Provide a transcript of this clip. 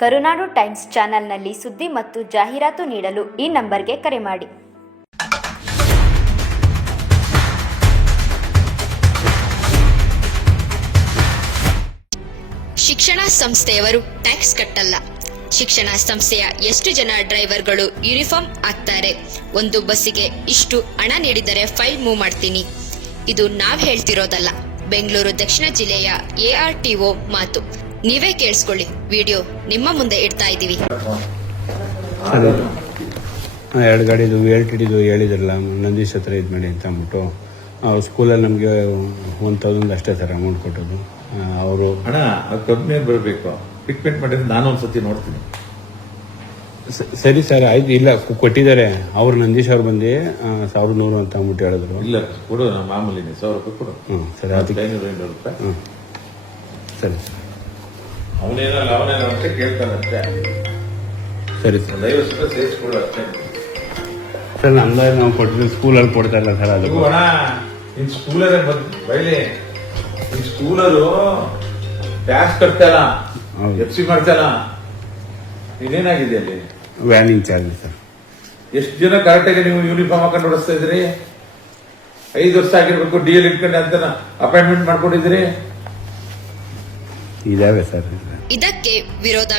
ಕರುನಾಡು times ಚಾನೆಲ್ನಲ್ಲಿ ಸುದ್ದಿ ಮತ್ತು ಜಾಹೀರಾತು ನೀಡಲು ಈ ನಂಬರ್ಗೆ ಕರೆ ಮಾಡಿ. ಶಿಕ್ಷಣ ಸಂಸ್ಥೆಯವರು ಟ್ಯಾಕ್ಸ್ ಕಟ್ಟಲ್ಲ. ಶಿಕ್ಷಣ ಸಂಸ್ಥೆಯ ಎಷ್ಟು ಜನ ಡ್ರೈವರ್ಗಳು ಯೂನಿಫಾರ್ಮ್ ಹಾಕ್ತಾರೆ? ಒಂದು ಬಸ್ಸಿಗೆ ಇಷ್ಟು ಹಣ ನೀಡಿದರೆ ಫೈಲ್ ಮೂವ್ ಮಾಡ್ತೀನಿ. ಇದು ನಾವ್ ಹೇಳ್ತಿರೋದಲ್ಲ. ಬೆಂಗಳೂರು ದಕ್ಷಿಣ ಜಿಲ್ಲೆಯ ಎಆರ್ಟಿಒ ಮಾತು. ನೀವೇ ಕೇಳಿಸ್ಕೊಳ್ಳಿ. ವಿಡಿಯೋ ನಿಮ್ಮ ಮುಂದೆ ಇಡ್ತಾ ಇದ್ದೀವಿ. ಎರಡು ಗಾಡಿದು ವಿ ಎಲ್ ಟಿ ಡಿದು ಹೇಳಿದ್ರಲ್ಲ ನಂದೀಶ್ ಹತ್ರ ಇದು ಮಾಡಿ ಅಂತ ಅಂದ್ಬಿಟ್ಟು. ಅವ್ರು ಸ್ಕೂಲಲ್ಲಿ ನಮಗೆ ಒನ್ ತೌಸಂಡ್ ಅಷ್ಟೇ ಸರ್ ಅಮೌಂಟ್ ಕೊಟ್ಟದ್ದು. ಅವರು ಹಣ ಆ ಕಂಪ್ನಿ ಬರಬೇಕು. ಪಿಕ್ಮೆಂಟ್ ಮಾಡಿದ್ರೆ ನಾನು ಒಂದ್ಸತಿ ನೋಡ್ತೀನಿ. ಸರಿ ಸರ್ ಆಯ್ತು. ಇಲ್ಲ ಕೊಟ್ಟಿದ್ದಾರೆ. ಅವ್ರು ನಂದೀಶ್ ಅವ್ರು ಬಂದು ಸಾವಿರದ ನೂರು ಅಂತ ಅಂದ್ಬಿಟ್ಟು ಹೇಳಿದ್ರು. ಇಲ್ಲ ಕೊಡು ಮಾಮೂಲಿ ಮಾಮೂಲಿನೇ. ಸಾವಿರ ರೂಪಾಯಿ ಕೊಡು. ಹ್ಞೂ ಸರಿ ಅದಕ್ಕೆ ಐನೂರು ಐನೂರು ರೂಪಾಯಿ ಹ್ಞೂ ಸರಿ ಸರ್. ಅವನೇನಲ್ಲ ಅವನೇನೋ ಅಂತ ಕೇಳ್ತಾನಂತೆ ಸರಿ ಸರ್. ಒಂದು ಐವತ್ತು ರೂಪಾಯಿ ಸೇರಿಸ್ಕೊಡು ಅಷ್ಟೇ. ಸರ್ ನಮ್ದು ನಾವು ಕೊಟ್ಟಿದ್ದು ಸ್ಕೂಲಲ್ಲಿ ಕೊಡ್ತಾ ಇಲ್ಲ ಸರ್ ಅದು. ನೀವು ಅಣ್ಣ ನಿನ್ ಸ್ಕೂಲರೇ ಬಂದ್ ಬೈಲಿ. ನಿನ್ ಸ್ಕೂಲರು ಟ್ಯಾಕ್ಸ್ ಕಟ್ತಲ್ಲ ಹೌದು. ಎಫ್ ಸಿ ಮಾಡ್ತಲ್ಲ ನೀನೇನಾಗಿದೆ ಅಲ್ಲಿ? ವ್ಯಾನಿಂಗ್ ಚಾರ್ಜ್ ಸರ್. ಎಷ್ಟು ಜನ ಕರೆಕ್ಟಾಗಿ ನೀವು ಯೂನಿಫಾರ್ಮ್ ಹಾಕೊಂಡು ಓಡಿಸ್ತಾ ಇದ್ರಿ ಐದು ವರ್ಷ ಆಗಿರ್ಬೇಕು ಡಿ ಎಲ್ ಇಟ್ಕೊಂಡು ಅಂತ ಅಪಾಯಿಂಟ್ಮೆಂಟ್ ಮಾಡ್ಕೊಂಡಿದ್ರಿ ಇದಾವೆ ಸರ್. ಇದಕ್ಕೆ ವಿರೋಧ